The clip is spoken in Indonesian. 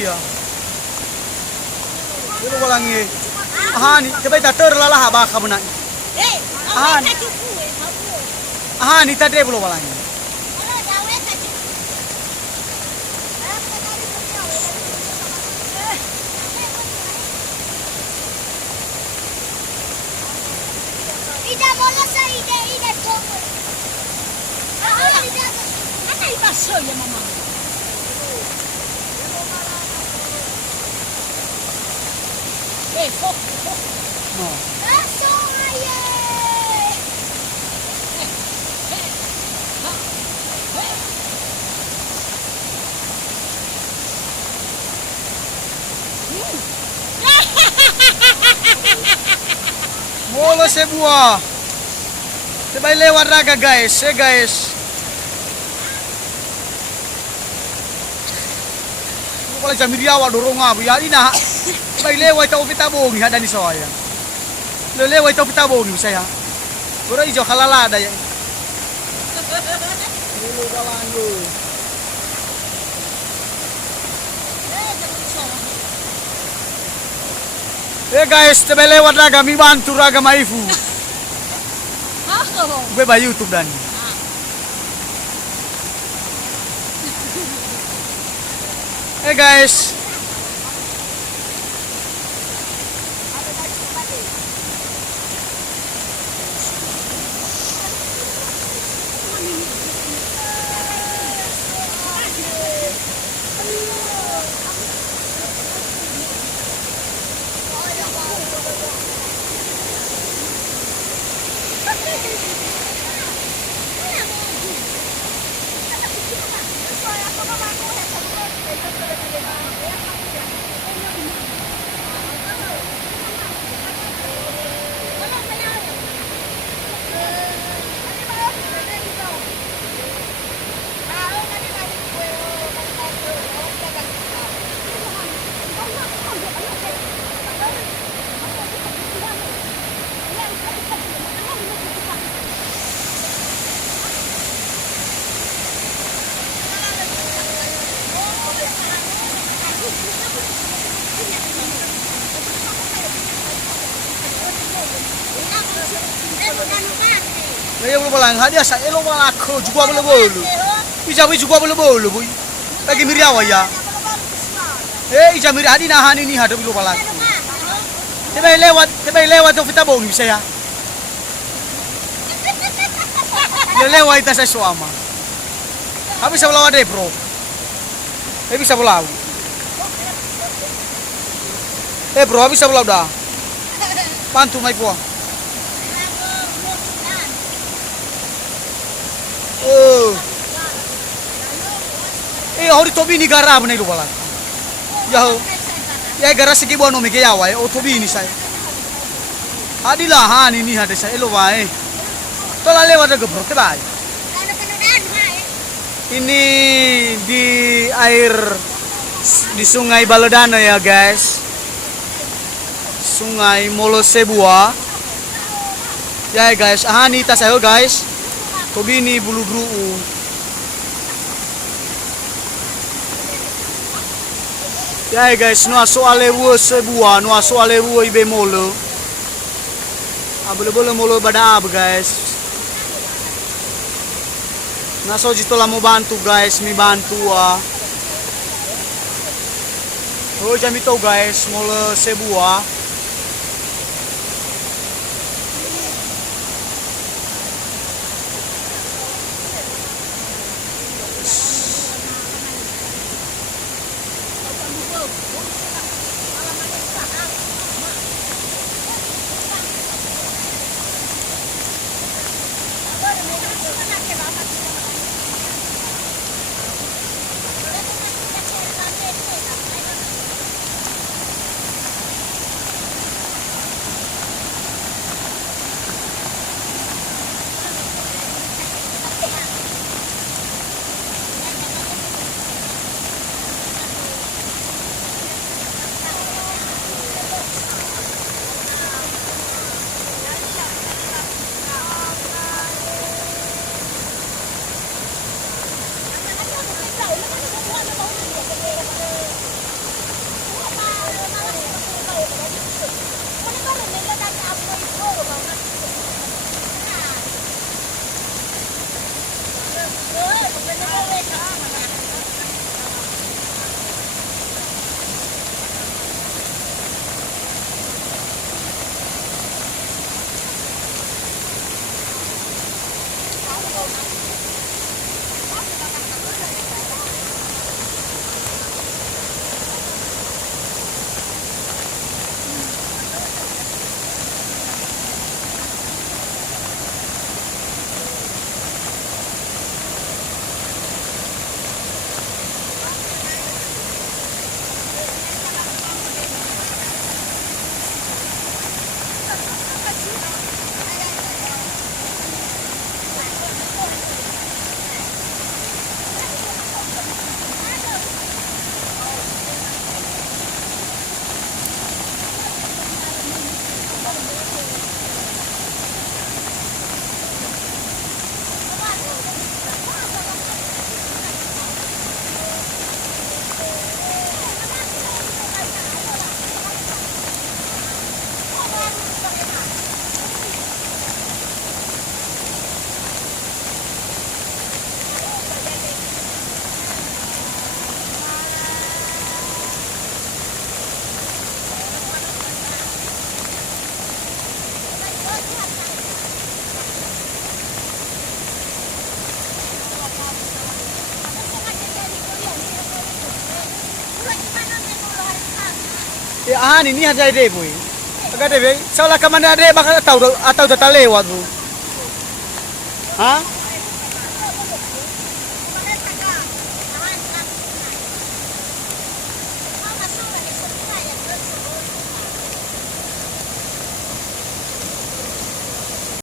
iya. Belum balangi. Aha ni kebai tak terlalah abah kamu nak. Aha ni tadi belum balangi. Ida bola sa ida tomo. Mana ibaso ya mama. Fok. No. Baso aye. Molo sebuah. Sebai lewat raga guys, guys. Kalau jamir yawa dorong abu ya ina. Sebai lewat tau kita bongi ada ni soya. Lewat tau kita bongi saya. Boro ijo halala ada ya. Molo galango. Guys, sebai lewat raga mi bantu raga maifu. Gue by YouTube dan. Guys. Lagi belum balang hadiah saya lo malako juga belum bolu. Bisa juga belum bolu boy. Lagi miriawa ya. Ija miri adi nahan ini hadu belum balang. Tebai lewat tu kita bongi bisa ya. Lewat itu saya suama. Habis saya belum ada bro. Bisa belum. Bro habis saya belum dah. Bantu mai puang. Hori tobi ni gara abne lu bala. Ya gara segi bono me ke yawa o tobi ni sai. Adila han ini hade sai lo wae. Tola lewat ke bro, kebai. Ini di air di Sungai Baledana ya guys. Sungai Molo Sebuah. Ya guys, ahani tas ayo guys. Tobi ni bulu gruu. Ya guys, no soal lewu sebuah, no soal lewu ibe molo. Boleh molo bada ab guys. Naso jito lah mau bantu guys, mi bantu Oh jam itu guys, molo sebuah. Ini aja deh boy. Agak deh boy. Soalnya kemana deh bakal atau udah lewat bu. Hah?